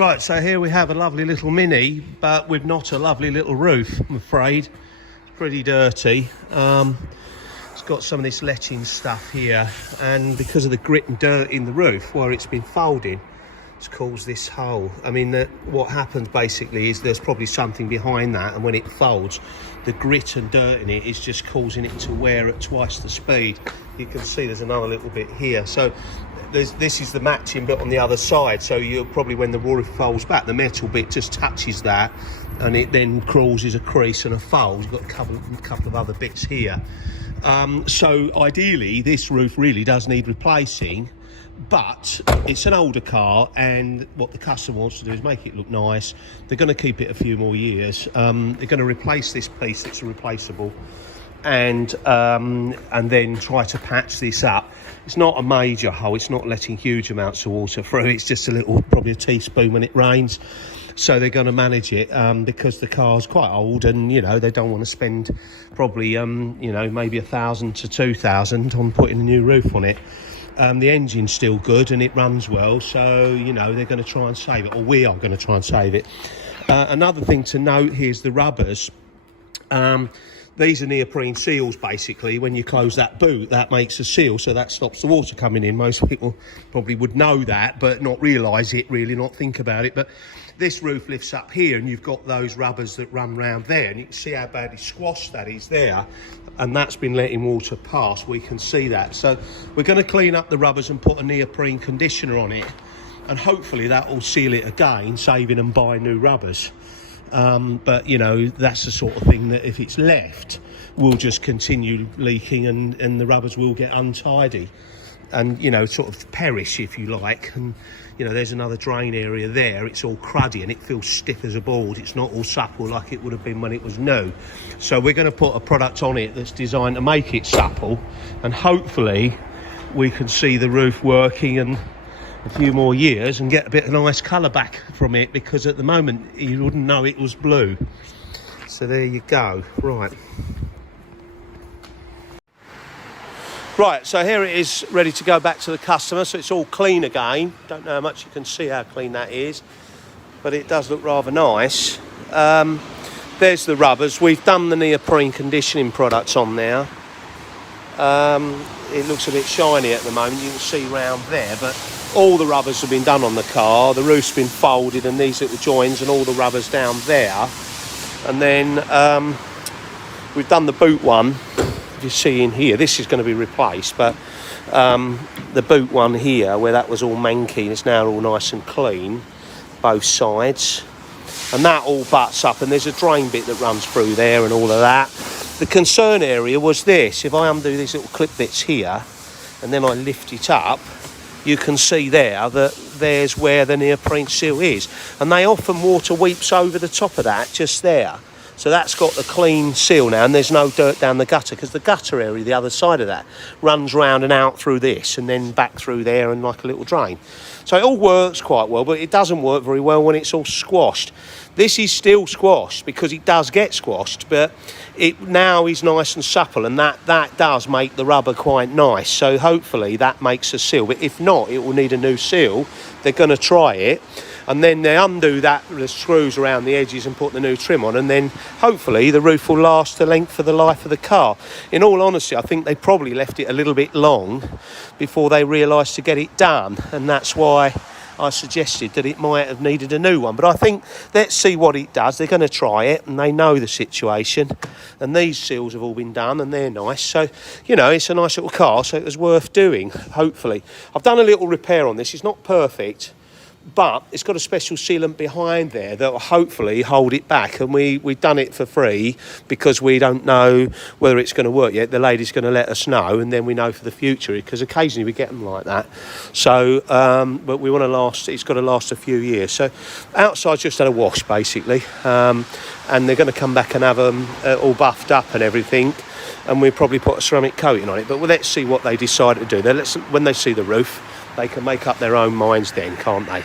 Right, so here we have a lovely little Mini, but with not a lovely little roof, I'm afraid. Pretty dirty. It's got some of this lichen stuff here, and because of the grit and dirt in the roof where it's been folding, it's caused this hole. I mean, what happens basically is there's probably something behind that, and when it folds, the grit and dirt in it is just causing it to wear at twice the speed. You can see there's another little bit here. So this is the matching bit on the other side. So you'll probably, when the roof folds back, the metal bit just touches that, and it then causes a crease and a fold. You've got a couple of other bits here. So ideally, this roof really does need replacing. But it's an older car, and what the customer wants to do is make it look nice. They're going to keep it a few more years. They're going to replace this piece that's replaceable, and then try to patch this up. It's not a major hole. It's not letting huge amounts of water through. It's just a little, probably a teaspoon when it rains. So they're going to manage it because the car's quite old, and you know they don't want to spend probably you know, maybe $1,000 to $2,000 on putting a new roof on it. The engine's still good and it runs well, so you know they're going to try and save it, or we are going to try and save it. Another thing to note here is the rubbers. These are neoprene seals. Basically, when you close that boot, that makes a seal, so that stops the water coming in. Most people probably would know that, but not realise it, really not think about it. But this roof lifts up here, and you've got those rubbers that run round there, and you can see how badly squashed that is there, and that's been letting water pass. We can see that. So we're going to clean up the rubbers and put a neoprene conditioner on it, and hopefully that will seal it again, saving them buying new rubbers. But you know, that's the sort of thing that if it's left will just continue leaking, and the rubbers will get untidy and, you know, sort of perish, if you like. And you know, there's another drain area there. It's all cruddy and it feels stiff as a board. It's not all supple like it would have been when it was new. So we're going to put a product on it that's designed to make it supple, and hopefully we can see the roof working in a few more years and get a bit of nice colour back from it, because at the moment you wouldn't know it was blue. So there you go. Right, so here it is, ready to go back to the customer. So it's all clean again. Don't know how much you can see how clean that is, but it does look rather nice. There's the rubbers. We've done the neoprene conditioning products on there. It looks a bit shiny at the moment, you can see round there, but all the rubbers have been done on the car. The roof's been folded, and these little joins and all the rubbers down there. And then we've done the boot one. You see in here, this is going to be replaced, but the boot one here, where that was all manky, it's now all nice and clean, both sides, and that all butts up, and there's a drain bit that runs through there and all of that. The concern area was this: if I undo these little clip bits here and then I lift it up, you can see there that there's where the neoprene seal is, and they often water weeps over the top of that just there. So that's got the clean seal now, and there's no dirt down the gutter, because the gutter area, the other side of that, runs round and out through this and then back through there and like a little drain. So it all works quite well, but it doesn't work very well when it's all squashed. This is still squashed because it does get squashed, but it now is nice and supple, and that does make the rubber quite nice. So hopefully that makes a seal, but if not, it will need a new seal. They're going to try it, and then they undo the screws around the edges and put the new trim on, and then hopefully the roof will last the length of the life of the car. In all honesty, I think they probably left it a little bit long before they realised to get it done, and that's why I suggested that it might have needed a new one. But I think, let's see what it does. They're going to try it, and they know the situation, and these seals have all been done and they're nice. So, you know, it's a nice little car, so it was worth doing, hopefully. I've done a little repair on this. It's not perfect, but it's got a special sealant behind there that will hopefully hold it back, and we've done it for free because we don't know whether it's going to work yet. The lady's going to let us know, and then we know for the future, because occasionally we get them like that. So but we want to last, it's got to last a few years. So outside's just had a wash basically, and they're going to come back and have them all buffed up and everything, and we'll probably put a ceramic coating on it. But let's see what they decide to do. When they see the roof, they can make up their own minds then, can't they?